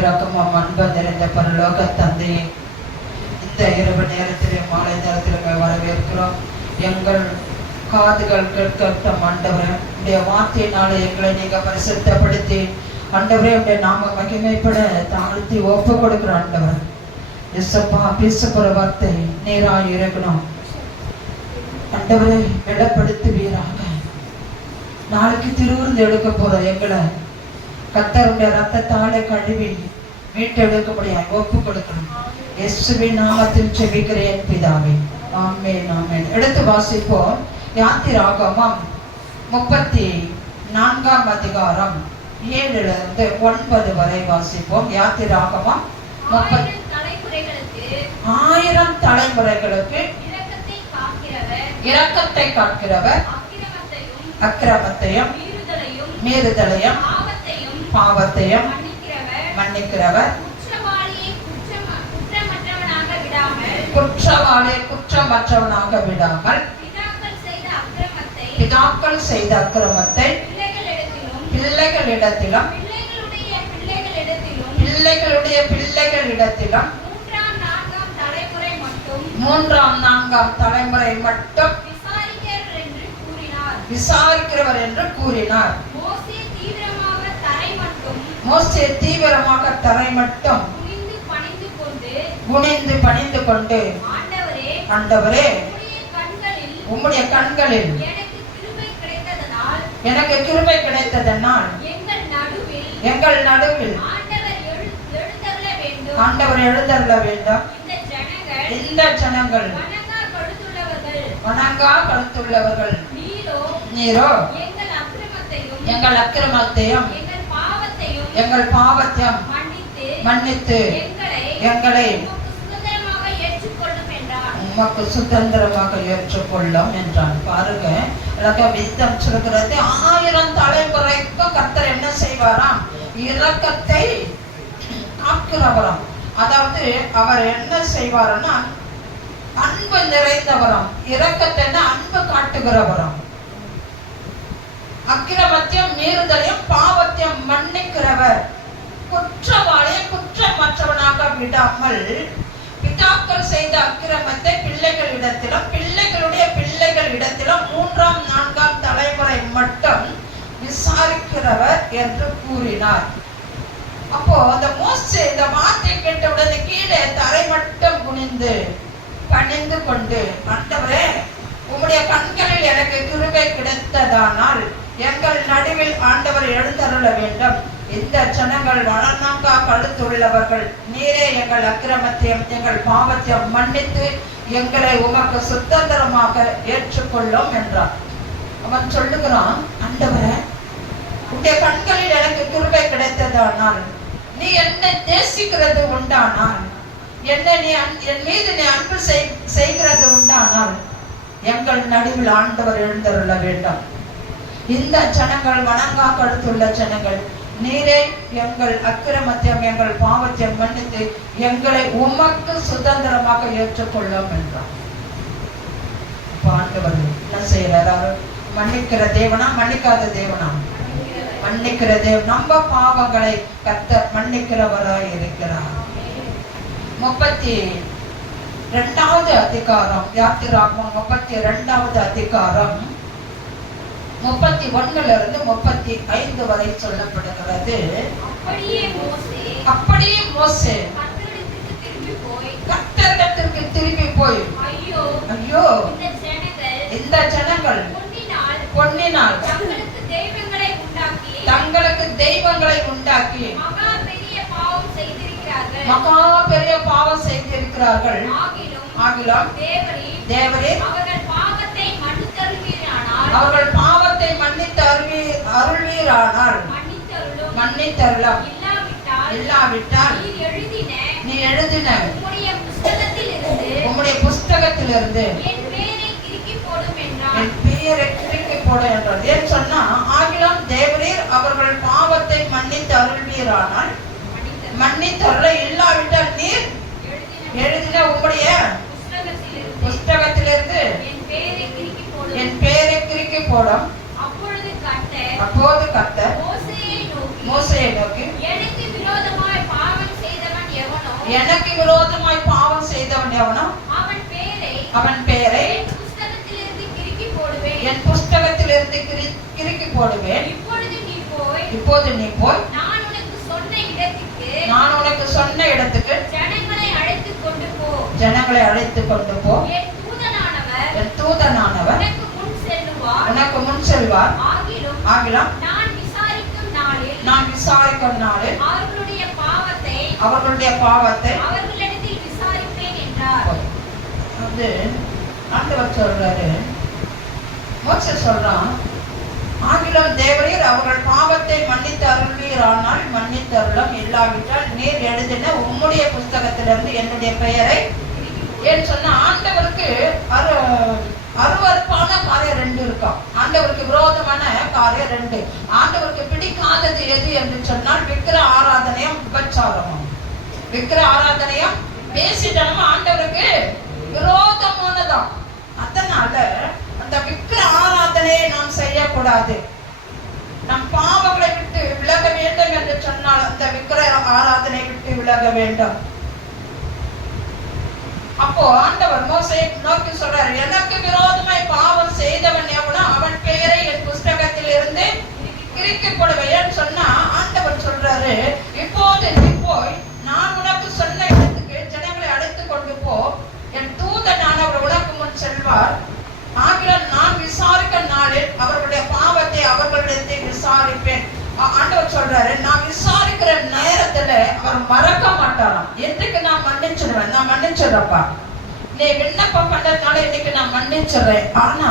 இரக்கமும் அன்பும் நிறைந்த பரலோக தந்தையே, இந்த இரவு நேரத்திலே மாலை நேரத்திலே வரவேற்கிறோம். எங்கள் காதுகள் கேட்கட்டும் ஆண்டவரே, உடைய வார்த்தையினால எங்களை நீங்க பரிசுத்தப்படுத்தி ஆண்டவரே உடைய நாம மகிமைப்பட தாழ்த்தி ஒப்பு கொடுக்கிற ஆண்டவர் எஸ்ஸப்பா, பேசப்படுற வார்த்தை நேராக இருக்கணும் ஆண்டவரே, இடப்படுத்துவீராக. நாளைக்கு திருவிருந்து எடுக்க போற எங்களை கர்த்தருடைய ரத்தத்தாலே கழுவி மீட்டெடுக்க முடியாது ஒப்பு கொடுக்கணும். இயேசுவின் நாமத்தில் ஜெபிக்கிறேன் பிதாவே, ஆமென் ஆமென். எடுத்து வாசிப்போம். யாத்திராகமம் 34 அதிகாரம் 7-9 வரை வாசிப்போம். யாத்திராகமம் 1000 தலைமுறைகளுக்கு இரக்கத்தை காக்கிறவர், அக்கிரமத்தையும் மீறுதலையும் பாவத்தையும் மன்னிக்கிறவர், குற்றவாளியை குற்றமற்றவனாக விடாமல் பிதாக்கள் செய்த அக்கிரமத்தை பிள்ளைகளிடத்திலும் பிள்ளைகளுடைய பிள்ளைகளிடத்திலும் 3-4 தலைமுறை மட்டும் விசாரிக்கிறவர் என்று கூறினார். மோசே தீவிரமாக தரை மட்டும் குனிந்து பணிந்து கொண்டு, ஆண்டவரே உம்முடைய கண்களில் எனக்கு கிருபை கிடைத்ததனால் எங்கள் நடுவில் ஆண்டவர் எழுந்தருள வேண்டும். இந்த ஜனங்கள் வணங்கா கழுத்துள்ளவர்கள், நீரோ எங்கள் அக்கிரமத்தையும் எங்கள் பாவத்தையும் மன்னித்து எங்களை உமக்கு சுதந்திரமாக ஏற்றுக்கொள்ளும் என்றான். பாருங்க, விதம் சொல்கிறது 1000 தலைமுறைக்கு கர்த்தர் என்ன செய்வாராம்? இரக்கத்தை காக்கிறவராம். அதாவது அவர் என்ன செய்வார்னா அன்பு நிறைந்தவராம். இரக்கத்தை அன்பு காட்டுகிறவராம். அக்கிரமத்தையும் மீறுதலையும் பாவத்தையும் மன்னிக்கிறவர், குற்றவாளியை குற்றமற்றவனாக விடாமல் பிதாக்கள் செய்த அக்கிரமத்தை பிள்ளைகளிடத்திலும் பிள்ளைகளுடைய பிள்ளைகளிடத்திலும் 3-4 தலைமுறை மட்டும் விசாரிக்கிறவர் என்று கூறினார். அப்போ அந்த மோசே இந்த வார்த்தை கேட்ட உடனே கீழே தரை மட்டும் குனிந்து பணிந்து கொண்டு, ஆண்டவரே உம்முடைய கண்களில் எனக்கு கிருபை கிடைத்ததானால் எங்கள் நடுவில் ஆண்டவர் எழுந்தருள வேண்டும். இந்த ஜனங்கள் வணங்கா கழுத்துள்ளவர்கள், நீரே எங்கள் அக்கிரமத்தையும் எங்கள் பாவத்தையும் மன்னித்து எங்களை உமக்கு சுதந்திரமாக ஏற்றுக்கொள்ளும் என்றார். அவன் சொல்லுகிறான், ஆண்டவரே உடைய கண்களில் எனக்கு கிருபை கிடைத்ததானால், நீ என்னை நேசிக்கிறது உண்டானால், என் மீது நீ அன்பு செய்கிறது உண்டானால் எங்கள் நடுவில் ஆண்டவர் எழுந்தருள வேண்டும். இந்த ஜனங்கள் வணங்கா கழுத்துள்ள ஜனங்கள், நீரே எங்கள் அக்கிரமத்தையும் எங்கள் பாவத்தையும் மன்னித்து எங்களை உமக்கு சுதந்திரமாக ஏற்றுக்கொள்ளும் என்றார். ஆண்டவர் என்ன செய்யறாரு? மன்னிக்கிற தேவனா மன்னிக்காத தேவனா? மன்னிக்கிற தேவன். நம்ம பாவங்களை கர்த்தர் மன்னிக்கிறவராய் இருக்கிறார். 32வது அதிகாரம், யாத்திராகமம் 32வது அதிகாரம் 31 35 வரை சொல்லப்படுகிறது. அப்படியே மோசே கர்த்தரிடத்திற்கு திரும்பி போய், ஐயோ இந்த ஜனங்கள் பொன்னினால் தங்களுக்கு தெய்வங்களை உண்டாக்கி மகா பெரிய பாவம் செய்திருக்கிறார்கள். ஆகிலும் தேவரே அவர்கள் பாவத்தை மன்னித்து அருள்வீரானால் மன்னித்தருளாம். இல்லாவிட்டால் நீ எழுதின உம்முடைய புஸ்தகத்திலிருந்து என் பெயரை கிறுக்கி போட என்றார். ஏன் சொன்னா, ஆகிலும் தேவரீர் அவர்கள் பாவத்தை மன்னித்து அருள்வீரானால் மன்னித்தருள, இல்லாவிட்டால் நீர் எழுதின உம்முடைய புஸ்தகத்திலிருந்து என் பெயரை கிறுக்கி போடும். அப்போது கர்த்தர் மோசேயை நோக்கி, எனக்கு விரோதமாய் எனக்கு விரோதமாய் பாவம் செய்தவன் எவனோ அவன் பேரை என் புஸ்தகத்திலிருந்து கிறுக்கி போடுவேன். இப்போது நீ போய் நான் உனக்கு சொன்ன இடத்துக்கு ஜனங்களை அழைத்து கொண்டு போ. என் தூதனானவர் உனக்கு முன் செல்வார். ஆகிலும் நான் விசாரிக்கும் நாளில் அவர்களுடைய பாவத்தை வந்து ஆண்டவர் சொல்றாரு. மோசே சொல்றான், ஆகிலும் தேவரீர் அவர்கள் பாவத்தை மன்னித்து அருள்வீரானால் மன்னித்து அருளும், இல்லாவிட்டால் நீர் எழுதின உம்முடைய புஸ்தகத்திலிருந்து என்னுடைய பெயரை ஏன் சொன்ன. ஆண்டவருக்கு அருவருப்பான காரியம் 2 இருக்கும். ஆண்டவருக்கு விரோதமான காரியம் 2. ஆண்டவருக்கு பிடிக்காதது எது என்று சொன்னால் விக்கிர ஆராதனையும் விபச்சாரமும். விக்கிர ஆராதனையும் பேசிட்டனும் ஆண்டவருக்கு விரோதமானதான். அதனால அந்த விக்கிர ஆராதனையை நாம் செய்யக்கூடாது. நம் பாவங்களை விட்டு விலக வேண்டும் என்று சொன்னால் அந்த விக்கிர ஆராதனை விட்டு விலக வேண்டும். அப்போ ஆண்டவர் மோசேயை நோக்கி சொல்றாரு, எனக்கு விரோதமாய் பாவம் செய்தவன் எவனோ அவன் பெயரை என் புஸ்தகத்தில் இருந்து கிறுக்கி போடுவேன் சொன்னா ஆண்டவர் சொல்றாரு, இப்போது நீ போய் நான் உனக்கு சொன்ன இடத்துக்கு ஜனங்களை அழைத்து கொண்டு போ. என் தூதனானவர் உனக்கு முன் செல்வார். ஆகிலும் நான் விசாரிக்க நாளில் அவர்களுடைய பாவத்தை அவர்களிடத்தை விசாரிப்பேன். ஆண்டவர் சொல்றாரு, நான் விசாரிக்கிற நேரத்துல அவர் மறக்க மாட்டாராம். என்றைக்கு நான் மன்னிச்சிடுவேன், நான் மன்னிச்சிடுறப்பா, நீ விண்ணப்பம் பண்றதுனால இன்னைக்கு நான் மன்னிச்சிடுறேன். ஆனா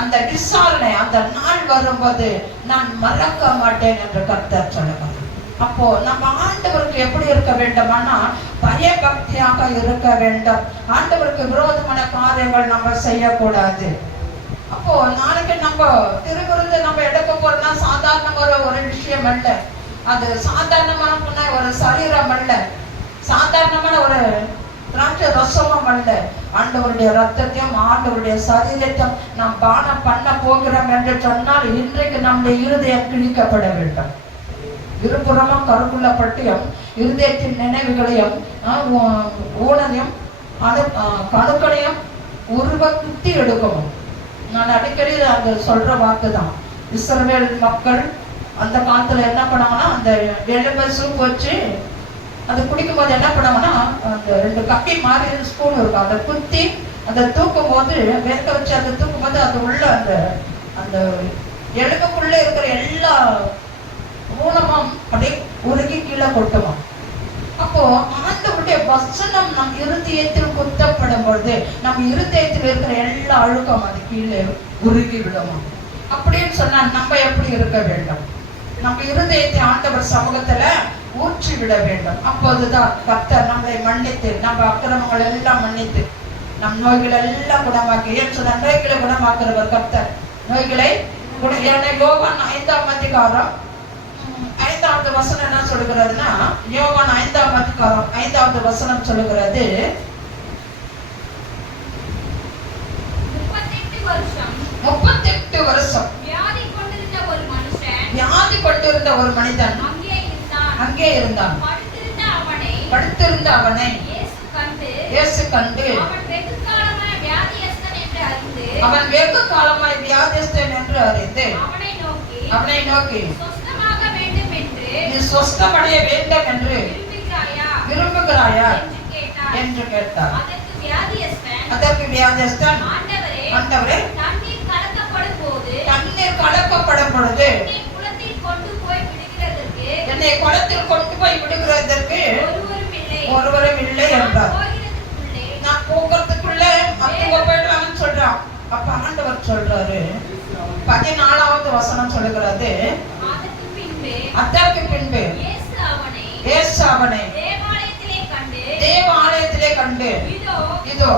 அந்த விசாரணை அந்த நாள் வரும்போது நான் மறக்க மாட்டேன் என்று கர்த்தர் சொல்லுவார். அப்போ நம்ம ஆண்டவருக்கு எப்படி இருக்க வேண்டுமானா பயபக்தியாக இருக்க வேண்டும். ஆண்டவருக்கு விரோதமான காரியங்கள் நம்ம செய்யக்கூடாது. அப்போ நாளைக்கு நம்ம திருவிருந்து நம்ம எடுக்க போறோம்னா சாதாரண ஒரு விஷயம் அல்ல. அது சாதாரணமான ஒரு சரீரம் அல்ல, சாதாரணமான ஒரு திராட்சை ரசமும் அல்ல. ஆண்டவருடைய ரத்தத்தையும் ஆண்டவருடைய சரீரத்தையும் நாம் பானம் பண்ண போகிறோம் என்று சொன்னால் இன்றைக்கு நம்முடைய இருதயம் கிழிக்கப்பட வேண்டும். இருபுறமும் கருக்குள்ள பட்டியும் இருதயத்தின் நினைவுகளையும் ஊனையும் கணுக்களையும் உருவ குத்தி எடுக்கணும். நான் அடிக்கடி அந்த சொல்ற வாக்குதான். இஸ்ரவேல் மக்கள் அந்த காலத்துல என்ன பண்ணாங்கன்னா அந்த எலும்பை சூப் வச்சு அது குடிக்கும் போது என்ன பண்ணாங்கன்னா அந்த 2 கப்பி மாதிரி ஸ்பூன் இருக்கும், அதை குத்தி அதை தூக்கும் போது வேக வச்சு அதை தூக்கும் போது அது உள்ள அந்த அந்த எலும்புக்குள்ள இருக்கிற எல்லா ஊனமும் அப்படியே உருகி கீழே கொட்டுவோம். அப்போ ஆண்டவருடைய வசனம் நம் இருதயத்தில் குத்தப்படும் பொழுது நம் இருதயத்தில் இருக்கிற எல்லா அழுக்கம் அது கீழே உருகி விடுமா. அப்படின்னு சொன்னா நம்ம எப்படி இருக்க வேண்டும்? நம்ம இருதயத்தை ஆண்டவர் சமூகத்துல ஊற்றி விட வேண்டும். அப்போதுதான் கர்த்தர் நம்மளை மன்னித்து நம்ம அக்கிரமங்கள் எல்லாம் மன்னித்து நம் நோய்களை எல்லாம் குணமாக்கி ஏன் சொன்ன நோய்களை குணமாக்குறவர் கர்த்தர். நோய்களை யோவான் 5ஆம் அதிகாரம் 5வது வசனம் என்ன சொல்லுகிறதுனா, யோவான் 5ஆம் அதிகாரம் 5வது வசனம் சொல்லுகிறது, 38 வருஷம் வியாதி கொண்டிருந்த ஒரு மனிதன் அங்கே இருந்தான். படுத்திருந்த அவனை இயேசு கண்டு அவன் வெகு காலமாய் வியாதியஸ்தன் என்று அறிந்து அவனை நோக்கி நீ சொஸ்தமடைய வேண்டும் என்று விரும்புகிறாயா என்று கேட்டார். அதற்கு வியாதியஸ்தன், ஆண்டவரே, தண்ணீர் கலக்கப்படும் பொழுது என்னை குளத்தில் கொண்டு போய் விடுகிறதற்கு ஒருவரும் இல்லை என்றார். நான் போகிறதுக்குள்ள மத்தவங்க போயிடுவாங்கன்னு சொல்றான். அப்ப ஆண்டவர் சொல்றாரு, 14வது வசனம் சொல்லுகிறது, அதற்கு பின்பு இயேசு அவனை தேவாலயத்திலே கண்டு இதோ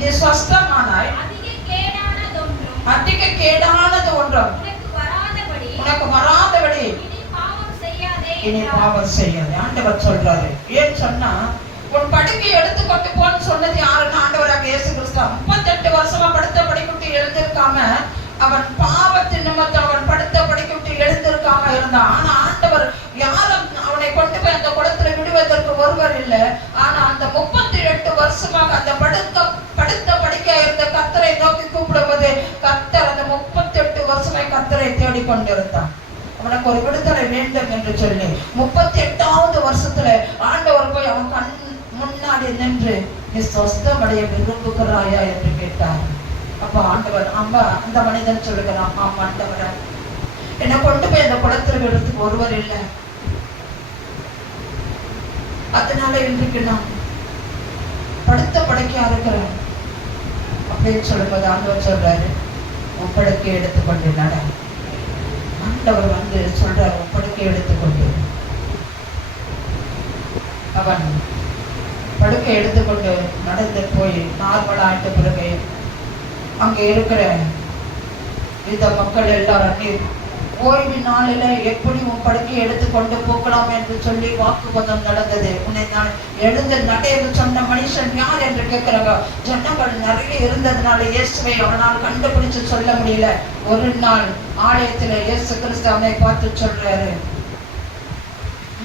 நீ சொஸ்தமானாய், அதிக கேடானது ஒன்றும் உனக்கு வராதபடி இனி பாவம் செய்யாதே. ஆண்டவர் சொல்றாரு. ஏன் சொன்னா உன் படுக்கை எடுத்துக்கொண்டு போன்னு சொன்னது யாருன்னா ஆண்டவராக இயேசு கிறிஸ்து. 38 வருஷமா படுத்த படிக்குட்டி எழுந்திருக்காம அவன் பாவத்தின் நிமித்தம் அவன் படுத்த படிக்குட்டி எழுந்திருக்காம இருந்தான். ஆனா ஆண்டவர் யாரும் அவனை கொண்டு போய் அந்த குளத்துல விடுவதற்கு ஒருவர் கொண்டிருந்தான். அவனுக்கு ஒரு விடுதலை வேண்டும் என்று சொல்லி 38வது வருஷத்துல ஆண்டவர் போய் அவன் கண் முன்னாடி நின்று, நீ சொஸ்தமடைய விரும்புகிறாயா என்று கேட்டார். அப்ப ஆண்டவர் அந்த மனிதன் சொல்லுகிறான், ஆமா ஆண்டவரே, என்னை கொண்டு போய் அந்த குளத்துல விடுறதுக்கு ஒருவர் இல்லை, அதனால இன்றைக்கு நான் படுத்த படுக்கையா இருக்கிறேன் அப்படின்னு சொல்லும்போது ஆண்டவர் சொல்றாரு, உன் படுக்கை எடுத்துக்கொண்டு நட. ஆண்டவர் வந்து சொல்றாரு, உன் படுக்கை எடுத்துக்கொண்டு. அவன் படுக்கை எடுத்துக்கொண்டு நடந்து போய் நார்மலா ஆயிட்ட பிறகு அங்க இருக்கிற இந்த மக்கள் எல்லாரும் ஓய்வு நாளில எப்படி உன் படுக்கையை எடுத்துக்கொண்டு போகலாம் என்று சொல்லி வாக்குவாதம் நடந்தது. உன்னை நான் எழுந்து நடை என்று சொன்ன மனுஷன் யார் என்று கேட்கிறாங்க. ஜனங்கள் நிறைய இருந்ததுனால இயேசுவை அவனால் கண்டுபிடிச்சு சொல்ல முடியல. ஒரு நாள் ஆலயத்துல இயேசு கிறிஸ்து அவனை பார்த்து சொல்றாரு,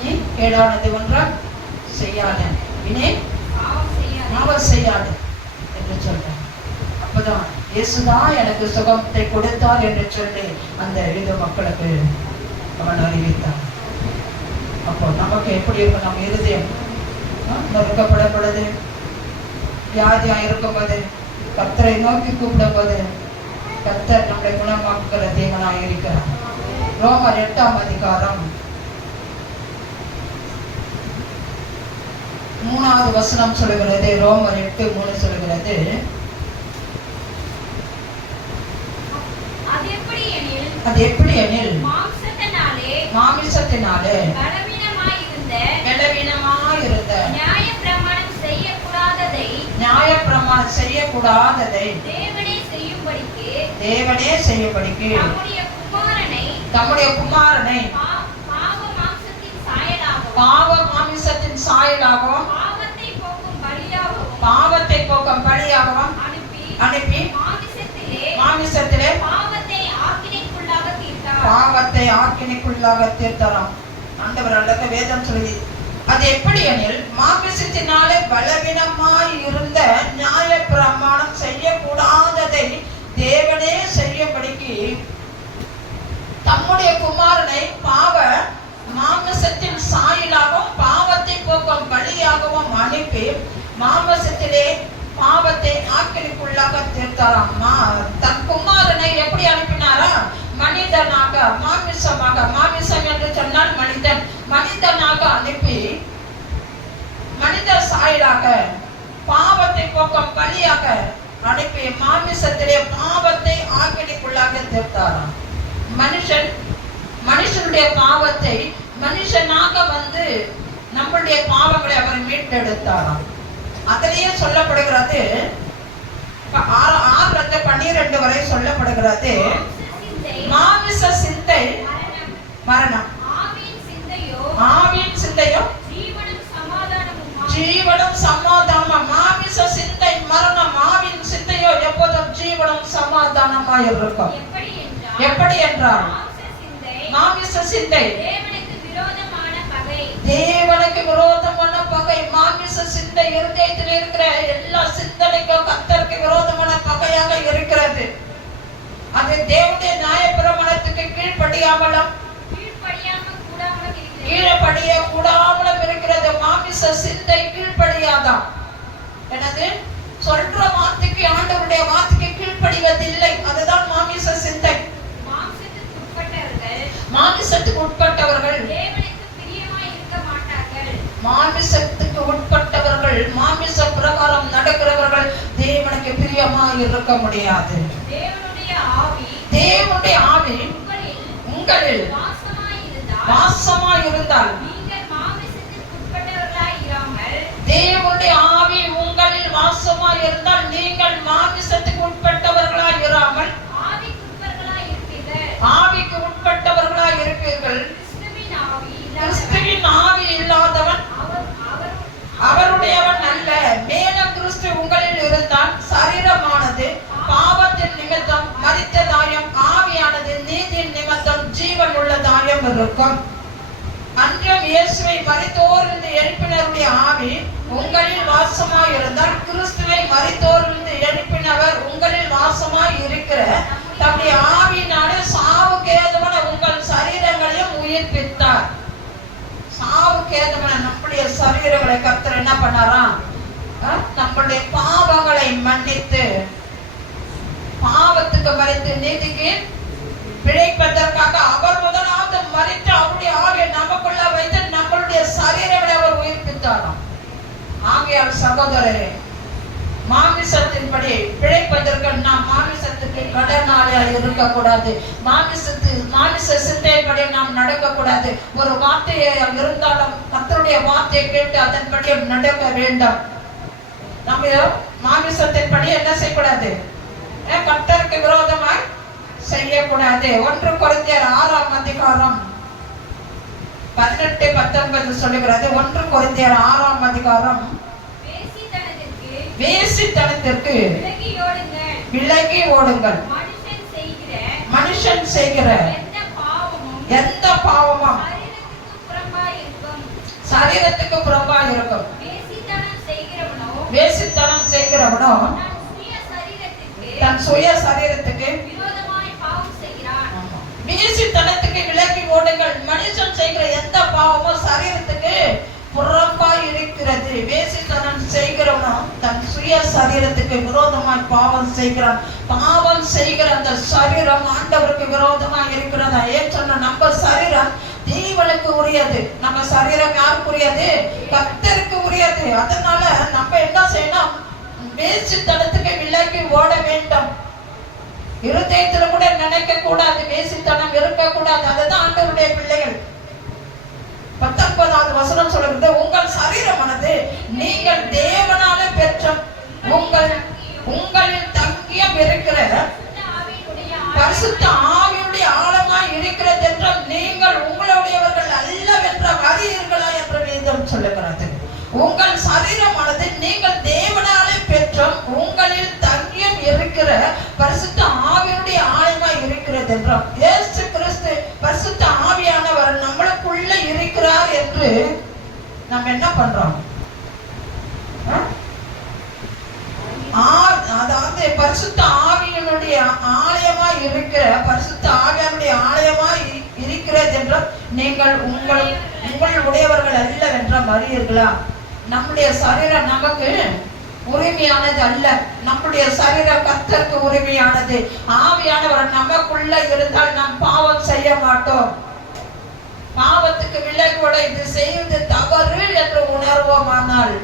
நீ கேடானது ஒன்றால் செய்யாத, இனி பாவம் செய்யாது என்று சொல்றார். அப்பதான் இயேசுதான் எனக்கு சுகத்தை கொடுத்தார் என்று சொல்லி அந்த யூத மக்களுக்கு அவன் அறிவித்தான். அப்போ நமக்கு எப்படி இருக்கும்? நம்ம இருதயம் நொறுக்கப்படப்படுது, வியாதியா இருக்கும்போது கர்த்தரை நோக்கி கூப்பிடும்போது கர்த்தர் நம்முடைய குணமாக்குகிற தேவனாய் இருக்கிறார். ரோமர் 8ஆம் அதிகாரம் 3வது வசனம் சொல்லுகிறது. ரோமர் 8:3 சொல்லுகிறது, அது எப்படி எனில் மாமிசத்தினாலே பலவீனமாயிருந்த நியாயப்பிரமாணம் செய்யக்கூடாததை தேவனே செய்யும்படிக்கு தம்முடைய குமாரனை பாவ மாமிசத்தின் சாயலாகவும் பாவத்தை போக்கும் பலியாகவும் அனுப்பி மாமிசத்திலே பாவத்தை ஆக்கினைக்குள்ளாக தீர்த்தாராம். ஆண்டவர் அல்லது வேதம் சொல்லி, அது எப்படி எனில் மாமிசத்தினாலே பலவீனமாய் இருந்த நியாய பிரமாணம் செய்யக்கூடாததை தேவனே செய்யும்படிக்கு தம்முடைய குமாரனை பாவ மாமிசத்தின் சாயலாகவும் பாவத்தை போக்கும் பலியாகவும் அனுப்பி மாமிசத்திலே பாவத்தை ஆக்கினைக்குள்ளாக தீர்த்தாராம். தன் குமாரனை எப்படி அனுப்பினாரா? மனிதனாக, மாமிசமாக, மாமிசம் என்று சொன்னால் மனிதன், மனிதனாக அனுப்பி மனித சாயலாக பாவத்தை போக்கும் பலியாக அனுப்பி மாமிசத்திலே பாவத்தை ஆக்கினைக்குள்ளாக தீர்த்தாராம். மனுஷனுடைய பாவத்தை மனுஷனாக வந்து நம்முடைய பாவங்களை அவர் மீட்டெடுத்தாராம். அதிலேயே சொல்லப்படுகிறது, 6:12 வரை சொல்லப்படுகிறது, மாமிச சிந்தை மரணம், ஆவியின் சிந்தையோ ஜீவனும் சமாதானமும். மாமிச சிந்தை மரணம், ஆவியின் சிந்தையோ எப்போதும் ஜீவனும் சமாதானமாய் இருக்கும். எப்படி என்றால் மாமிச சிந்தை தேவனுக்கு விரோதமான பகை. மாமிச சிந்தை இருதயத்தில் இருக்கிற எல்லா சிந்தனைக்கும் கர்த்தருக்கு விரோதமான பகையாக இருக்கிறது. அது தேவனுடைய நியாயப்பிரமாணத்துக்கு கீழ்ப்படியாமலும் கூடாமலும் இருக்கிறது. மாமிச சிந்தை கீழ்ப்படியாதான். எனது சொல்ற வார்த்தைக்கு, ஆண்டவருடைய வார்த்தைக்கு கீழ்ப்படிவதில்லை. அதுதான் மாமிச சிந்தை. மாமிசத்துக்கு உட்பட்டவர்கள் மாமிசத்துக்கு உட்பட்டவர்கள், மாமிச பிரகாரம் நடக்கிறவர்கள் தேவனுக்கு பிரியமாய் இருக்க முடியாது. தேவனுடைய ஆவி உங்களில் வாசமாய் இருந்தால், தேவனுடைய ஆவி உங்களில் வாசமாய் இருந்தால் நீங்கள் மாமிசத்துக்கு உட்பட்டவர்களாய் இராமல் ஆவிக்கு உட்பட்டவர்களாய் இருப்பீர்கள். கிறிஸ்துவின் ஆவி இல்லாதவன் அவருடையவன் அல்ல. மேலும் கிறிஸ்து உங்களில் இருந்தால் சரீரமானது பாவத்தின் நிமித்தம் மரித்ததாயும் ஆவியானது நீதியின் நிமித்தம் ஜீவன் உள்ளதாயும் இருக்கும். அன்றும் இயேசுவை மரித்தோரிலிருந்து எழுப்பினருடைய ஆவி உங்களில் வாசமாய் இருந்தால், கிறிஸ்துவை மரித்தோரிலிருந்து எழுப்பினவர் உங்களில் வாசமாய் இருக்கிற தம்முடைய ஆவியினாலே சாவுக்கு ஏதுவான உயிர்ப்பித்தார். சாவுக்கு ஏதுமான நம்முடைய சரீரங்களை கர்த்தர் என்ன பண்ணாராம்? நம்முடைய பாவங்களை மன்னித்து, பாவத்துக்கு மறித்து நீதிக்கு பிழைப்பதற்காக அவர் முதலாவது மறித்து அவருடைய ஆவியை நமக்குள்ள வைத்து நம்மளுடைய சரீரங்களை அவர் உயிர்ப்பித்தாராம். ஆகையால் சகோதரரே, மாமிசத்தின்படி பிழைப்பதற்கு நாம் மாமிசத்துக்கு கடனாளியா இருக்கக்கூடாது. மாமிச சிந்தைப்படி நாம் நடக்கக்கூடாது. ஒரு வார்த்தையை இருந்தாலும் கர்த்தருடைய வார்த்தையை கேட்டு அதன்படி நடக்க வேண்டும். நம்ம மாமிசத்தின்படி என்ன செய்யக்கூடாது? கர்த்தருக்கு விரோதமாய் செய்யக்கூடாது. 1 கொரிந்தியர் 6ஆம் அதிகாரம் 18-19 சொல்லுகிறது. 1 கொரிந்தியர் 6ஆம் அதிகாரம், வேசித்தனத்திற்கு விலகி ஓடுங்கள். மனுஷன் செய்கிற எந்த பாவமும் சரீரத்துக்கு புறம்பா இருக்கும். வேசித்தனம் செய்கிறவனோ தன் சுய சரீரத்துக்கு வேசித்தனத்துக்கு விலகி ஓடுங்கள். மனுஷன் செய்கிற எந்த பாவமும் சரீரத்துக்கு புறம்பா இருக்கிறது. வேசித்தனம் செய்கிறவனும் தன் சுய சரீரத்துக்கு விரோதமாய் பாவம் செய்கிறான். பாவம் செய்கிற அந்த சரீரம் ஆண்டவருக்கு விரோதமா இருக்கிறதா? ஏன் சொன்ன, நம்ம சரீரம் தேவனுக்கு உரியது. நம்ம சரீரம் யாருக்கு உரியது? கர்த்தருக்கு உரியது. அதனால நம்ம என்ன செய்யணும்? வேசித்தனத்துக்கு விலகி ஓட வேண்டும். இருதயத்துல கூட நினைக்க கூடாது, வேசித்தனம் இருக்க கூடாது. அதுதான் ஆண்டவருடைய பிள்ளைகள். 19வது வசனம் சொல்லுகிறது, உங்கள் சரீரமானது நீங்கள் தேவனால பெற்ற உங்களில் தங்கியம் இருக்கிற பரிசுத்த ஆவியுடைய ஆழமாய் இருக்கிறது என்றும் நீங்கள் உங்களுடையவர்கள் அல்லவென்ற அறியீர்களா என்று வேதம் சொல்லுகிறது. உங்கள் சரீரமானது நீங்கள் தேவனாலே பெற்றும் உங்களில் தங்கியம் இருக்கிற பரிசுத்த ஆவியுடைய ஆழமாய் இருக்கிறது என்றும், இயேசு கிறிஸ்து பரிசுத்த ஆவியானவர் நம்மளுக்குள்ள இருக்கிறார் என்று நம்ம என்ன பண்றோம்? அதாவது பரிசுத்த ஆவியினுடைய ஆலயமாய் இருக்கிற, பரிசுத்த ஆவியானுடைய ஆலயமாய் இருக்கிறது என்றும் நீங்கள் உங்கள் உடையவர்கள் அல்லவென்ற அறியீர்களா? நம்முடைய சரீரம் நமக்கு உரிமையானது அல்ல. நம்முடைய சரீரம் கர்த்தருக்கு உரிமையானது. ஆவியானவர் நமக்குள்ள இருந்தால் நாம் பாவம் செய்ய மாட்டோம். பாவத்துக்கு விலகோட இது செய்வது தவறு என்று உணர்வோமானால்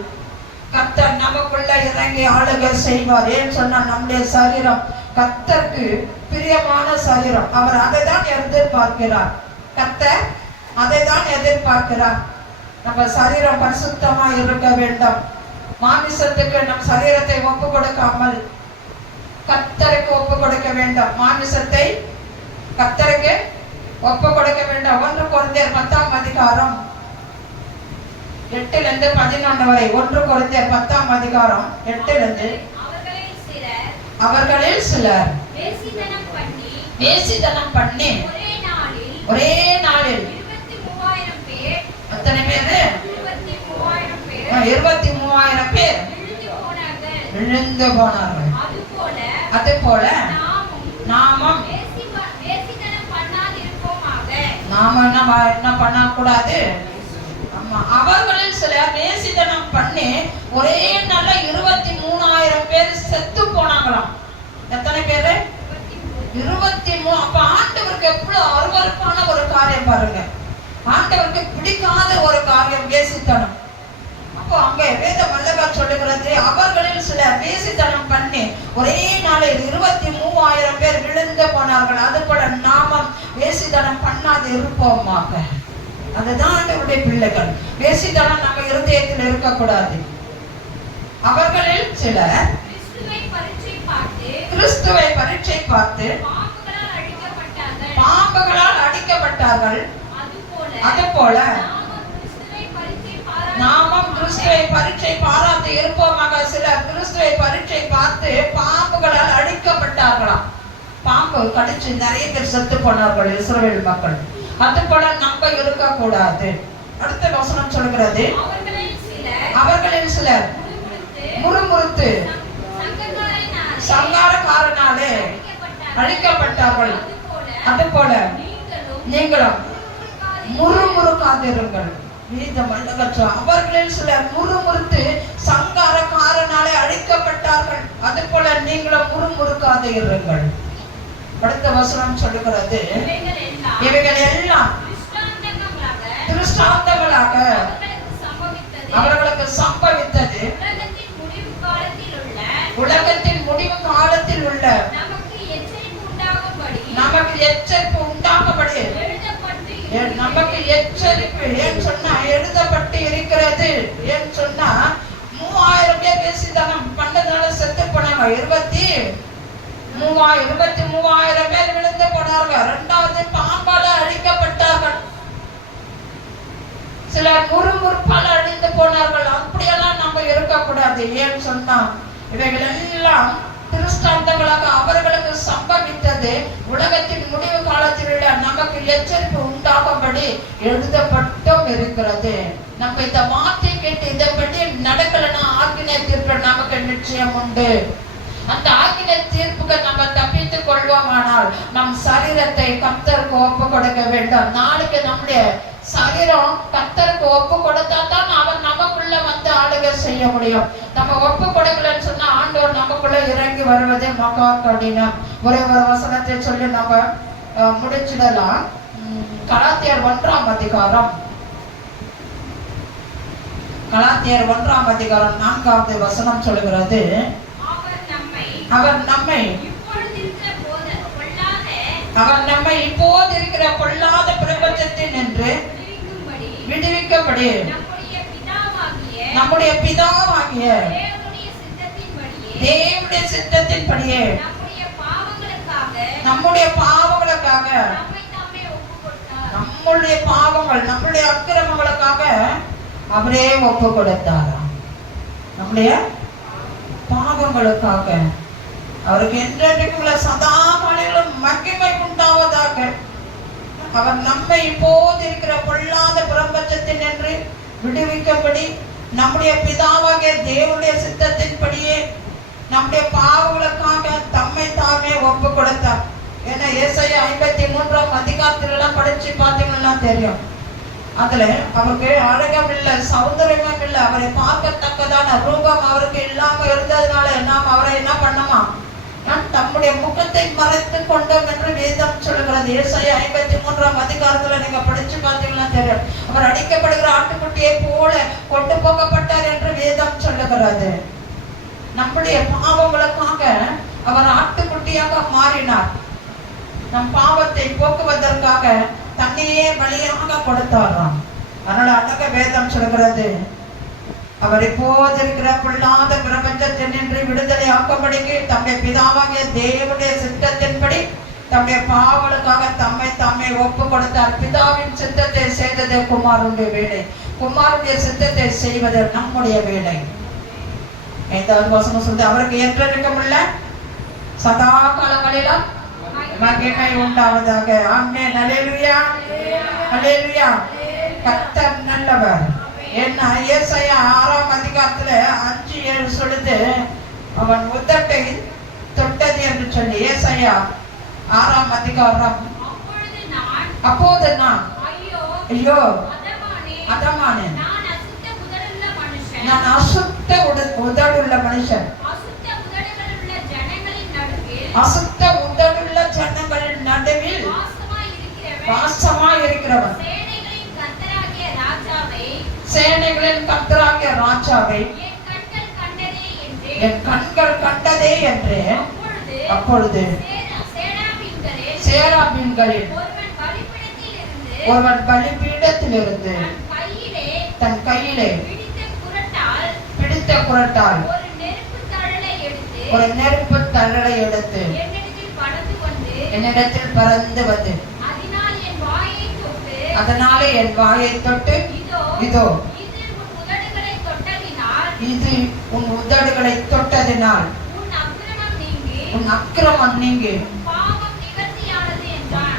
கர்த்தர் நமக்குள்ள இறங்கி ஆளுகை செய்வார். ஏன் சொன்னா, நம்முடைய சரீரம் கர்த்தருக்கு பிரியமான சரீரம். அவர் அதை தான் எதிர்பார்க்கிறார். கர்த்தர் அதை தான் எதிர்பார்க்கிறார். நம்ம சரீரம் பரிசுத்தமா இருக்க வேண்டும். மாமிசத்துக்கு நம் சரீரத்தை ஒப்பு கொடுக்காமல் கர்த்தருக்கு ஒப்பு கொடுக்க வேண்டும். மாமிசத்தை கர்த்தருக்கு ஒப்பு கொடுக்க வேண்டும். 1 கொரிந்தியர் 10ஆம் அதிகாரம் 8-11 வரை. 1 கொரிந்தியர் 10ஆம் அதிகாரம் 8 அவர்களில் சிலர் வேசித்தனம் பண்ணி ஒரே நாளில் எத்தனை பேரு? 23,000 பேர் விழுந்து போனார்கள். அதுபோல நாமும் என்ன பண்ணக்கூடாது? அவர்களில் சிலர் வேசித்தனம் பண்ணி ஒரே நாள்ல 23,000 பேர் செத்து போனாங்களாம். எத்தனை பேரு? 23. அப்ப ஆண்டவருக்கு எவ்வளவு அருவருப்பான ஒரு காரியம் பாருங்க. ஆண்டவருக்கு பிடிக்காத ஒரு காரியம் வேசித்தனம். அப்போ அங்க வேத வல்லவர் சொல்லுகிறது, அவர்களில் சிலர் வேசித்தனம் பண்ணி ஒரே நாளில் 23,000 பேர் விழுந்து போனார்கள். அதுபோல நாமும் வேசித்தனம் பண்ணாது இருப்போமாக. அதுதான் ஆண்டவருடைய பிள்ளைகள். வேசித்தனம் நம்ம இருதயத்தில் இருக்கக்கூடாது. அவர்களில் சிலர் கிறிஸ்துவை பரீட்சை பார்த்து பாம்புகளால் அடிக்கப்பட்டார்கள். அதுபோல நாமும் கிறிஸ்துவை பரீட்சை பாராது இருப்போமாக. சிலர் கிறிஸ்துவை பரீட்சை பார்த்து பாம்புகளால் அடிக்கப்பட்டார்களாம். பாம்பு கடிச்சு நிறைய பேர் செத்து போனார்கள் இஸ்ரவேல் மக்கள். அதுபோல நம்ம இருக்க கூடாது. அடுத்த வசனம் சொல்கிறது, அவர்களில் சிலர் முறுமுறுத்து சங்காரக்காரனாலே அழிக்கப்பட்டார்கள். அதுபோல நீங்களும் முறுமுறுக்காதிருங்கள். அவர்களில் சிலர் முறுமுறுத்து சங்காரக்காரனாலே அழிக்கப்பட்டார்கள். அது போல நீங்களும் முறுமுறுக்காதே இருங்கள். அடுத்த வசனம் சொல்லுகிறது, இவைகள் எல்லாம் திருஷ்டாந்தங்களாக அவர்களுக்கு சம்பவித்தது உலகத்தின் முடிவு காலத்தில் உள்ள நமக்கு எச்சரிப்பு உண்டாகும்படி நமக்கு எச்சரிப்பு ஏன் சொன்னா எழுதப்பட்டு இருக்கிறது. ஏன் சொன்னா 3000 பேர் வேசித்தனம் பண்ணதுனால செத்து போனாங்க. 23,000 பேர் விழுந்து போனார்கள். 2வது பாம்பால அழிக்கப்பட்டார்கள். சிலர் முறுமுறுப்பால அழிந்து போனார்கள். அப்படியெல்லாம் நம்ம இருக்கக்கூடாது. ஏன் சொன்னா இவைகள் எல்லாம் திருஷ்டாந்தங்களாக அவர்களுக்கு சம்பவித்தது உலகத்தின் முடிவு காலத்தில் உள்ள நமக்கு எச்சரிப்பு உண்டாகும்படி எழுதப்பட்டும் இருக்கிறது. நம்ம இந்த வார்த்தை கேட்டு இதன்படி நடக்கலன்னா ஆக்கினை தீர்ப்பு நமக்கு நிச்சயம் உண்டு. அந்த ஆக்கினை தீர்ப்புக்கு நம்ம தப்பித்துக் கொள்வோமானால் நம் சரீரத்தை கர்த்தருக்கு ஒப்பு கொடுக்க வேண்டும். நாளைக்கு நம்முடைய சரீரம் கர்த்தருக்கு ஒப்பு கொடுத்தா தான் அவர் நமக்குள்ள வந்து ஆளுகை செய்ய முடியும். நம்ம ஒப்பு கொடுக்கலன்னு சொன்னா ஆண்டவர் நமக்குள்ள இறங்கி வருவதே மகா கடினம். ஒரே ஒரு வசனத்தை சொல்லி நம்ம முடிச்சிடலாம். கலாத்தியர் 1ஆம் அதிகாரம் 4வது வசனம் சொல்லுகிறது, அவர் நம்மை இப்போது இருக்கிற பொல்லாத பிரபஞ்சத்தின் என்று விடுவிக்கப்படி நம்முடைய பிதாவாகிய தேவனுடைய சித்தத்தின்படியே நம்முடைய பாவங்களுக்காக நம்முடைய அக்கிரமங்களுக்காக அவரே ஒப்பு கொடுத்தாராம். நம்முடைய பாவங்களுக்காக அவருக்கு என்றென்றைக்குள்ள சதா காலங்களிலும் மகிமை உண்டாவதாக. அவர் நம்மை இப்போது இருக்கிற பொல்லாத பிரபஞ்சத்தின் என்று விடுவிக்கப்படி நம்முடைய பிதாவாகிய தேவனுடைய சித்தத்தின்படியே நம்முடைய பாவங்களுக்காக தம்மை தாமே ஒப்பு கொடுத்தார். ஏன்னா ஏசாயா 53ஆம் அதிகாரத்திலெல்லாம் படிச்சு பார்த்தீங்கன்னா தெரியும். அதுல அவருக்கு அழகம் இல்லை, சௌந்தரியமும் இல்லை, அவரை பார்க்கத்தக்கதான ரூபம் அவருக்கு இல்லாம இருந்ததுனால நாம் அவரை என்ன பண்ணோமா, தம்முடைய முகத்தை மறைத்து கொண்டோம் என்று வேதம் சொல்லுகிறது. ஏசாயா 53ஆம் அதிகாரத்துல நீங்க படிச்சு பார்த்தீங்கன்னா தெரியும். அவர் அடிக்கப்படுகிற ஆட்டுக்குட்டியை போல கொண்டு போகப்பட்டார் என்று வேதம் சொல்லுகிறது. நம்முடைய பாவங்களுக்காக அவர் ஆட்டுக்குட்டியாக மாறினார். நம் பாவத்தை போக்குவதற்காக தன்னையே பலியாக கொடுத்தாராம். அதனால அழக வேதம் சொல்கிறது, அவர் இப்போது இருக்கிற பொல்லாத பிரபஞ்சத்தின் என்று விடுதலை ஆக்கும்படிக்கு தம்முடைய பிதாவாகிய தேவனுடைய சித்தத்தின்படி தம்முடைய பாவங்களுக்காக தம்மை தாமே ஒப்பு கொடுத்தார். பிதாவின் சித்தத்தை செய்தது குமாரனுடைய வேலை, குமாரனுடைய சித்தத்தை செய்வது நம்முடைய வேலை. 5வது வசனம் சொல்லுது, அவருக்கு என்றென்றைக்குமுள்ள சதா காலங்களிலும் மகிமை உண்டாவதாக. ஆமென். அல்லேலூயா, அல்லேலூயா. கர்த்தர் நல்லவர். என்ன ஏசாயா 6ஆம் அதிகாரத்துல 5:7 சொல்லுது, அவன் உதட்டை தொட்டது என்று சொல்லி. ஏசாயா 6ஆம் அதிகாரம். அப்போது நான் ஐயோ அதமானே, நான் அசுத்த உதடுள்ள மனுஷன், அசுத்த உதடுள்ள ஜனங்களின் நடுவில் வாசமாய் இருக்கிறவன், சேனைகளின் கர்த்தராகிய ராஜாவை என் கண்கள் கண்டதே என்று. அப்பொழுது சேராபீன்களில் ஒருவன் பலிபீடத்திலிருந்து தன் கையிலே பிடித்த குரட்டால் ஒரு நெருப்பு தழலை எடுத்து என்னிடத்தில் பறந்து வந்து அதனாலே என் வாயை தொட்டு, இதோ இது உன் உதடுகளை தொட்டதினால் உன் அக்கிரமம் நீங்கி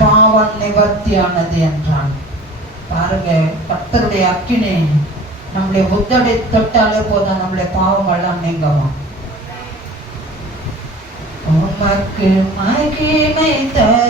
பாவம் நிவர்த்தியானது என்றான். பாருங்க, கர்த்தருடைய அக்கினி நம்முடைய உதடை தொட்டாலே போதும், நம்முடைய பாவம் எல்லாம் நீங்கவும். உமக்கு மகிமை தரு